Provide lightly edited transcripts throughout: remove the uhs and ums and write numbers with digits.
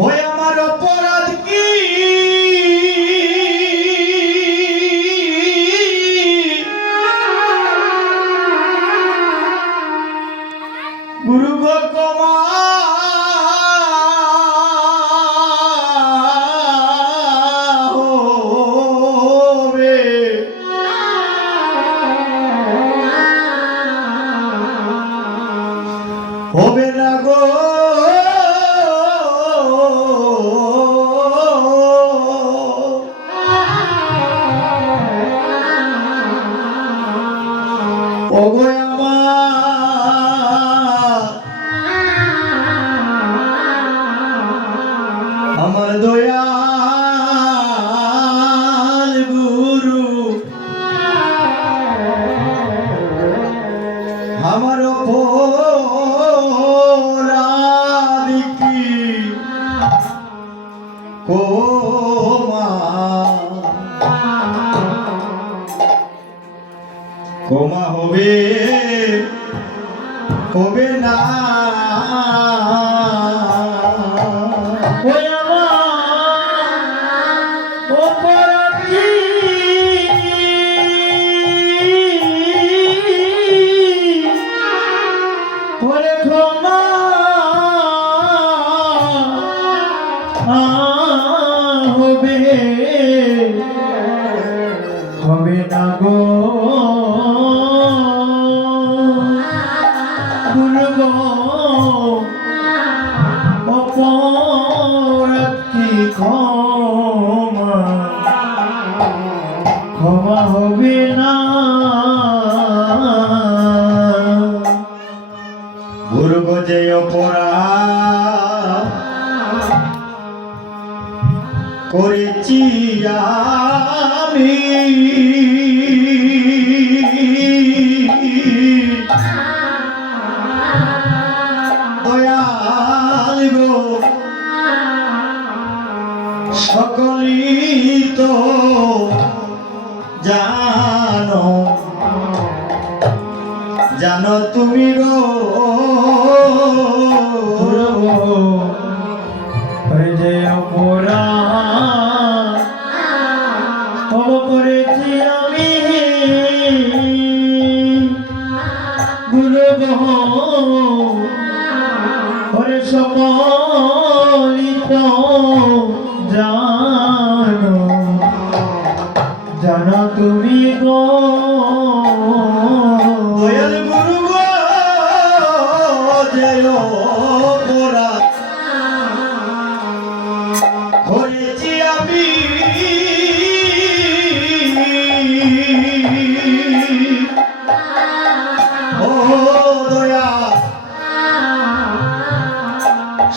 ওই আমার অপরাধ কি গুরু গো ক্ষমা হবে না গো ওগো আমার দয়াল গুরু আমার অপরাধ কি ক্ষমা হবে হবে না ওই আমার অপরাধ কি ওরে ক্ষমা হবে হবে না গো অপরাধ কি ক্ষমা হবে না গুরু গো যে অপরাধ করেছি আমি সকলেই তো জানো জানো তুমি গো যে অপরাধ করেছি আমি গুরু গো ওরে সকলেই তো জানো জানো তুমি গো দয়াল গুরু গো যে অপরাধ করেছি আমি ও দয়া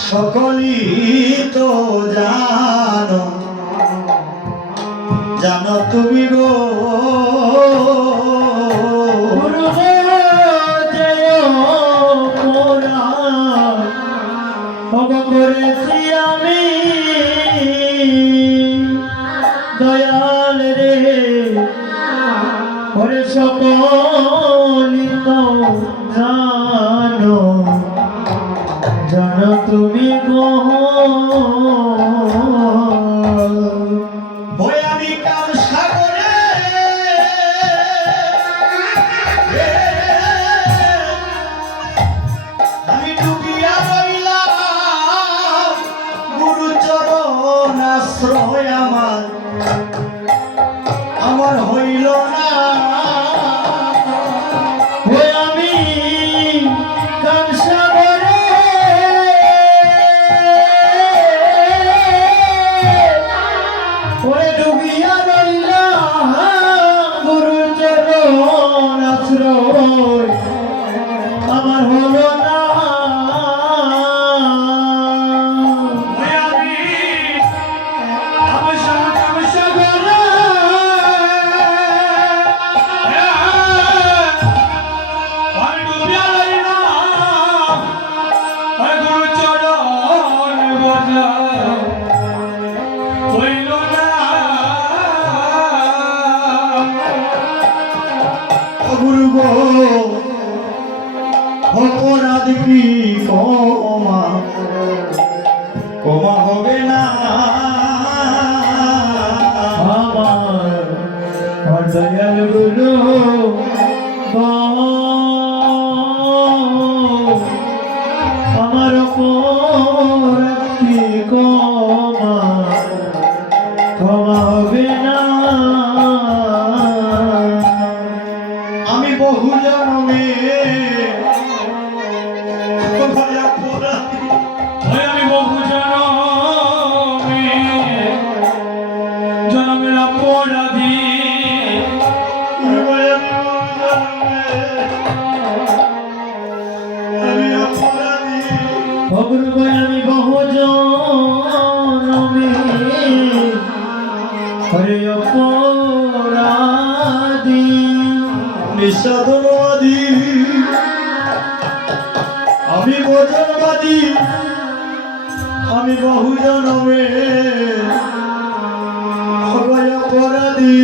সকলেই তো জানো জানো তুমি গো করেছি আমি দয়াল রে ওরে সকলেই তো জানো জানো তুমি গো আমি কাল সাগরে আমি ডুবিয়া রইলাম গুরু চরণ আশ্রয় আমার হইল না আমি কাল সাগরে ডুবিয়া রইলাম গুরু চরণ আশ্রয় আমার হলো না গুরু গো অপরাধ কি ক্ষমা ক্ষমা হবে না আমার দয়াল গুরু আমার অপরাধী ক্ষমা হবে না আমি বহু জন্মে আমি বহু জন্মের অপরাধী আমি বহু জন্মে হরে অপরাধী নিঃসাধনবাদী আমি বচনবাদী আমি বহু জন্মে হরে অপরাধী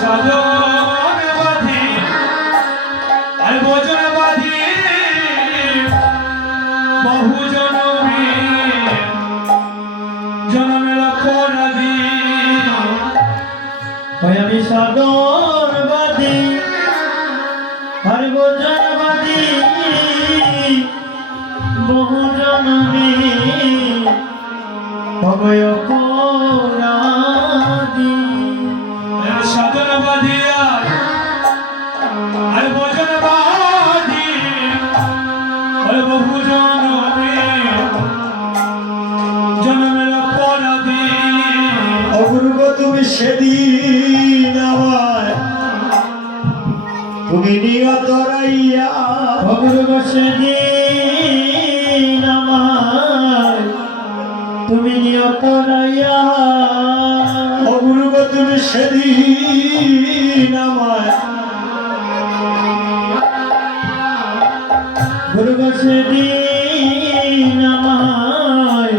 সাধনবাদী আর বচনবাদী বহু জন্মে জন্মের অপরাধী আমি সাধনবাদী আর বচনবাদী বহু জন্মে হরে অপরাধী সাধনবাদী আর বচনবাদী বহু জন্মে জন্মের অপরাধী অপূর্ব তুমি সেদিন আমায় তুমি নিয়ত রাইয়া অপূর্ব সেদিন আমায় তুমি নিয়ত রাইয়া অপূর্ব তুমি সেদিন আমায় অপূর্ব সেদিন আমায়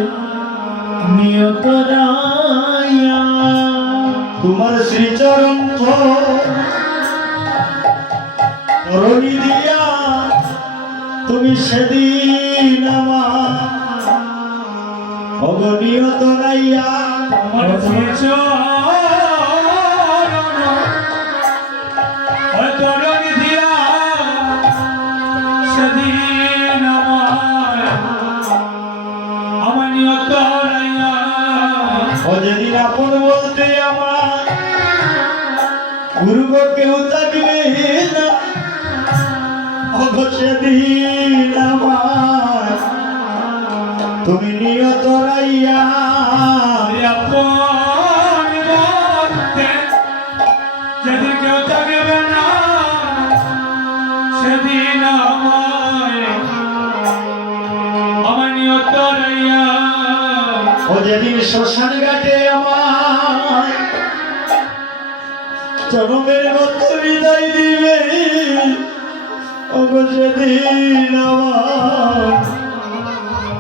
নিয়ত রাইয়া তোমার শ্রীচরণ করণী দিয়া তুমি সেদিন আমার অগণিয়ত রাইয়া তোমার করণী দিয়া সেদিন আমার নিয়ত রাইয়া যেদিন আপন বলতে আমার পূর্ব কেউ থাকবে না সেদিন আমার তুমি নিয়ত রাইয়া যদি কেউ থাকবে না সেদিন আমার নিয়ত রাইয়া ও যেদিন শ্মশান ঘাটে আমার জনমের মতো বিদায় দিবে সেদিন আমার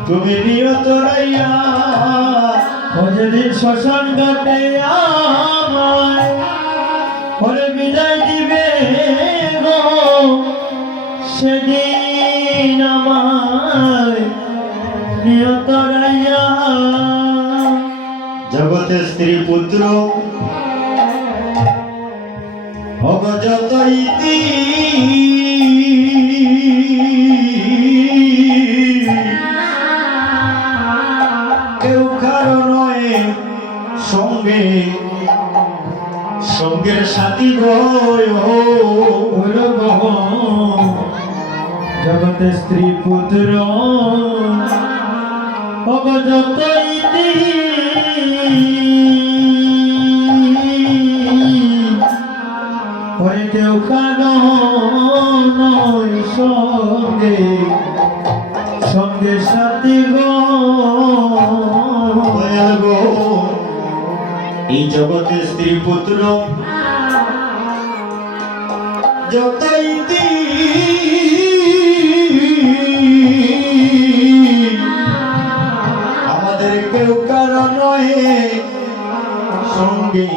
তুমি নিয়ত রাইয়া যেদিন শ্মশান ঘাটে আমায় পরে বিদায় দিবে গো সেদিন আমায় নিয়ত রাইয়া জগতে স্ত্রী পুত্র অগজত ইতি কেউ কারো নয় সঙ্গে সঙ্গের সাথী জগতে স্ত্রী পুত্র অগজত ইতি পরে কেউ কারো নয় সঙ্গে সঙ্গে সাথী এই জগতে স্ত্রী পুত্র যতই আমাদের কেউ কারো নয় সঙ্গে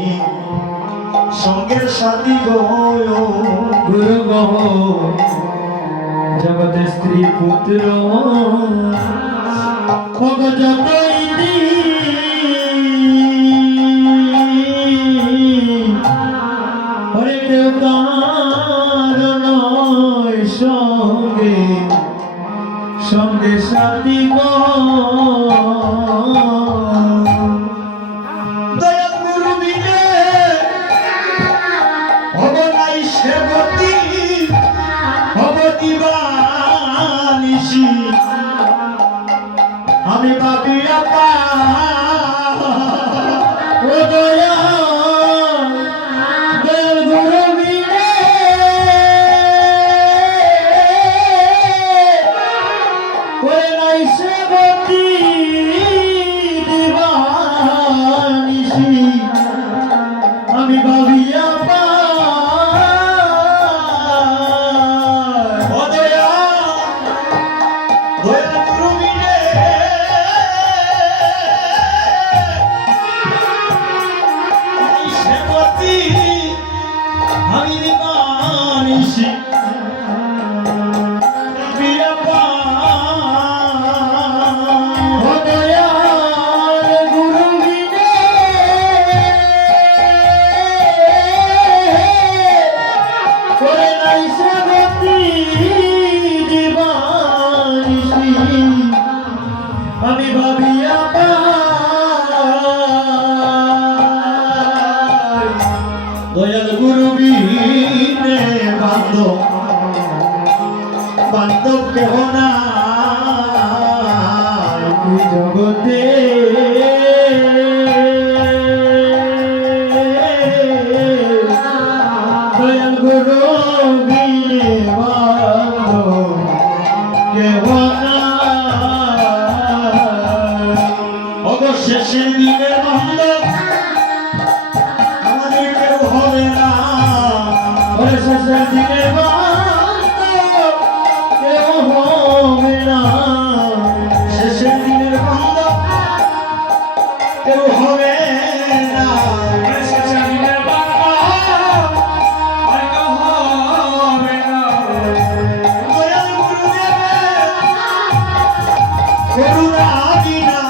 সঙ্গের সাথী গুরু জগতে স্ত্রী পুত্র ওগো যতই ওরে কেউ কারণ সঙ্গে সঙ্গে সাথী গো দয়াল গুরু মিলে হব নাই সেবতী হব দিবানিশি আমি ভাবিয়া পা ও দয়াল দয়াল গুরু মিলে ওরে নাই সেবতী দিবানিশি আমি ভাবিয়া পা ও দয়াল দয়াল গুরু মিলে নাই সেবতী আমি দিবানিশি ভাবিয়া পা ও দয়াল গুরু মিলে ওরে নাই সেবতী দিবানিশি আমি ভাবিয়া পাই দয়াল গুরু বিনে বান্ধব বান্ধব কেহ নাই এই জগতে দয়াল গুরু বিনে বান্ধব কেহ নাই অবশেষের দিনের বান্ধব আমাদের কেউ হবে না অবশেষের দিনের বান্ধব কেউ হবে না শেষের দিনের বান্ধব কেউ হবে না শেষের দিনের বান্ধব কেউ হবে না দয়াল গুরুদেবের করুণা বিনা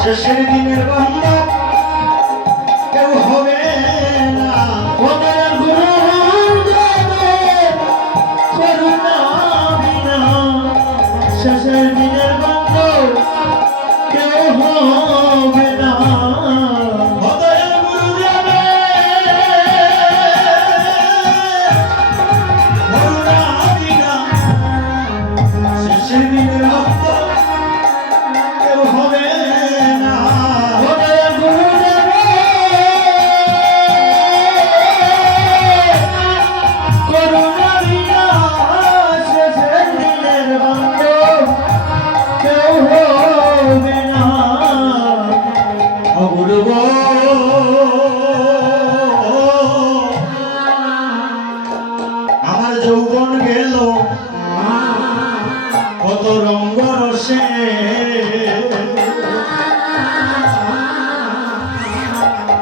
শেষের দিনের বান্ধব কেউ হবে না ও দয়াল গুরুদেবের করুণা বিনা শেষের দিনের বান্ধব কেউ হবে না ও দয়াল গুরুদেবের করুণা বিনা শেষের দিনের বান্ধব কেউ হবে না ও দয়াল গুরুদেবের করুণা বিনা শেষের দিনের বান্ধব কেউ হবে না অপূর্ব আমার যৌবন গেল কত রঙ্গ রসে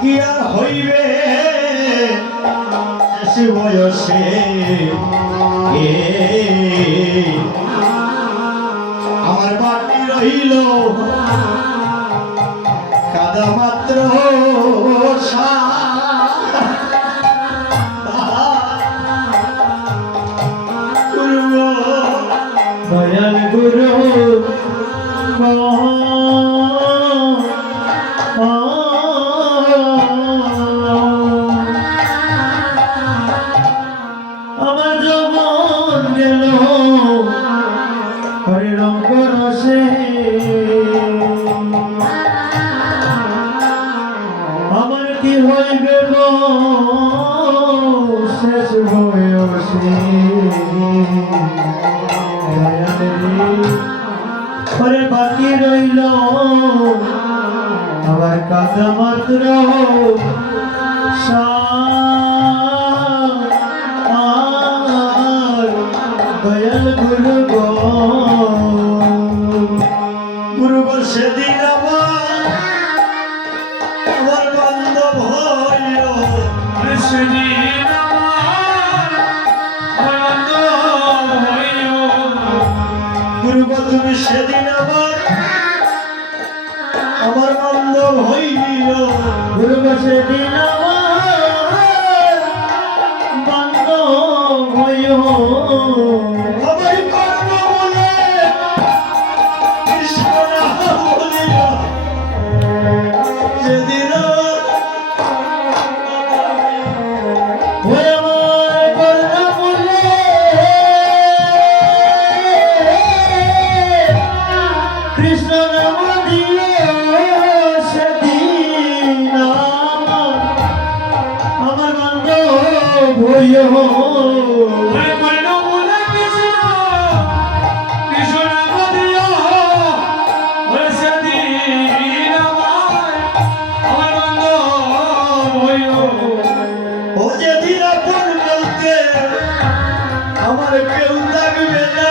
কি আর হইবে শেষ বয়সে আমার বাকি রইল কাদা মাত্র দয়াল গুরু আমার যৌবন গেল হরি রঙ্গ রসে আমার কি হইবে গো শেষ বয়সে পরে বাকি রইল আবার কাদা মাত্র দয়াল গুরু গো গুরু সেদিন আমার বান্ধব হইল সেদিন আমার বান্ধব হইল গুরু তুমি সেদিন আমার বান্ধব হইল গুরুব সেদিন আমার বান্ধব হইও আমার কর্ম বলে কৃষ্ণ নাম বলিল সেদিন ওই আমার করুণা বলে কৃষ্ণ নাম দিও সেদিন আমার বান্ধব হইও ও যেদিন আপন বলতে আমার কেউ থাকবে না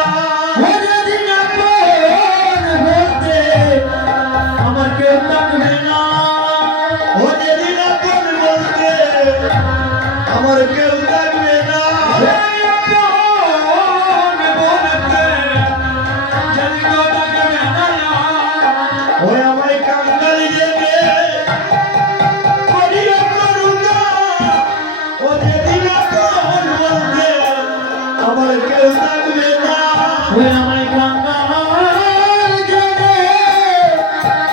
যেদিন আপন বলতে আমার কেউ থাকবে না ও যেদিন আপন বলতে আমার কেউ থাকবে না ওই আমায় কাঙ্গালি দেবে করিও করুণা ও যেদিন আপন বলতে আমার কেউ থাকবে না ওই আমায় কাঙ্গাল জেনে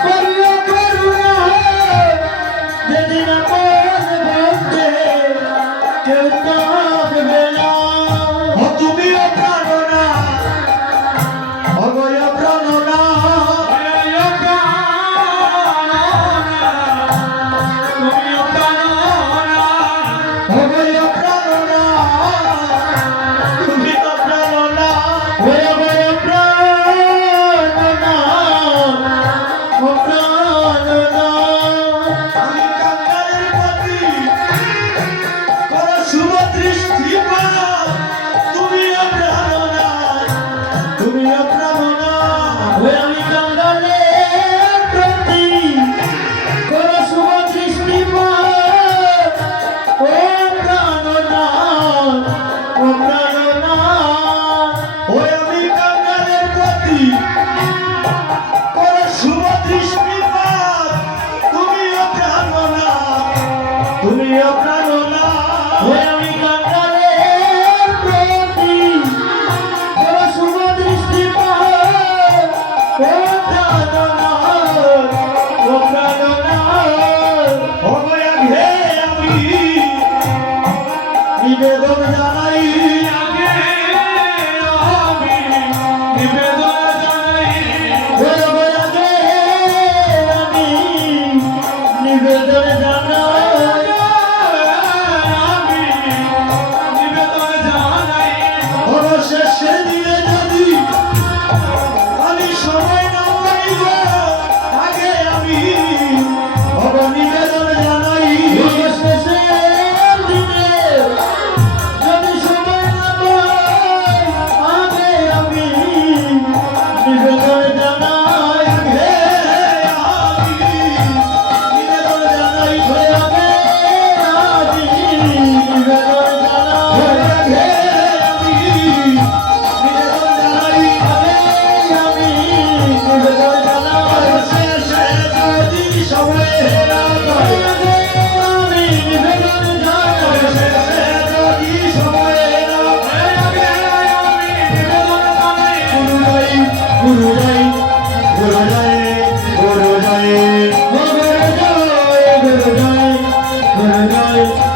করিও করুণা যেদিন আপন বলতে কেউ থাকবে না ও তুমিও প্রাণনা অগয় প্রাণনা অগয় প্রাণনা তুমিও প্রাণনা ওই আমার প্রাণনা ও প্রাণনা আমি কাঙ্গালের প্রতি করো শুভ দৃষ্টি করো তুমিও প্রাণনা তুমিও প্রাণনা ওই আমি কাঙ্গালের প্রতি করো শুভ দৃষ্টি ও প্রাণনা ও প্রাণনা ওই আমি কাঙ্গালের প্রতি করো শুভ দৃষ্টিপাত তুমিও প্রাণনা তুমিও প্রাণনা ওই আমি কাঙ্গালের প্রতি করো শুভ দৃষ্টি ও প্রাণনা ও প্রাণনা অগয়া ঘে আমি নিবেদন জানাই আগে আমি নিবেদন জানাই ওই বয়াগে আমি নিবেদন জানাই আমি নিবেদন জানাই অবশেষে দিয়ে যদি আমি সময় না পাইব আগে আমি নিবেদন জানাই শেষের দিনে যদি সময় না পাই আগে আমি নিবেদন জানাই হে আমি নিবেদন জানাই ওই আগে আমি নিবেদন জানাই হে আমি নিবেদন জানাই আগে আমি নিবেদন জানাই অবশেষে যদি সময় না পাই আগে আমি নিবেদন জানাই অবশেষে যদি সময় না পাই আগে আমি নিবেদন জানাই গুরু জয় গুরু জয় গুরু জয় গুরু জয় গুরু জয় গুরু জয় গুরু জয়